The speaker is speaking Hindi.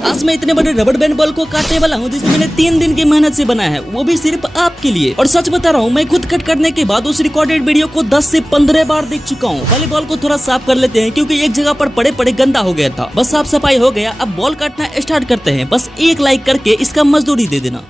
आज मैं इतने बड़े रबड़ बैंड बॉल को काटने वाला हूँ जिसे मैंने 3 दिन की मेहनत से बनाया है, वो भी सिर्फ आपके लिए। और सच बता रहा हूँ, मैं खुद कट करने के बाद उस रिकॉर्डेड वीडियो को 10 से 15 बार देख चुका हूँ। पहले बॉल को थोड़ा साफ कर लेते हैं क्योंकि एक जगह पर पड़े पड़े गंदा हो गया था। बस साफ सफाई हो गया, अब बॉल काटना स्टार्ट करते हैं। बस एक लाइक करके इसका मजदूरी दे देना।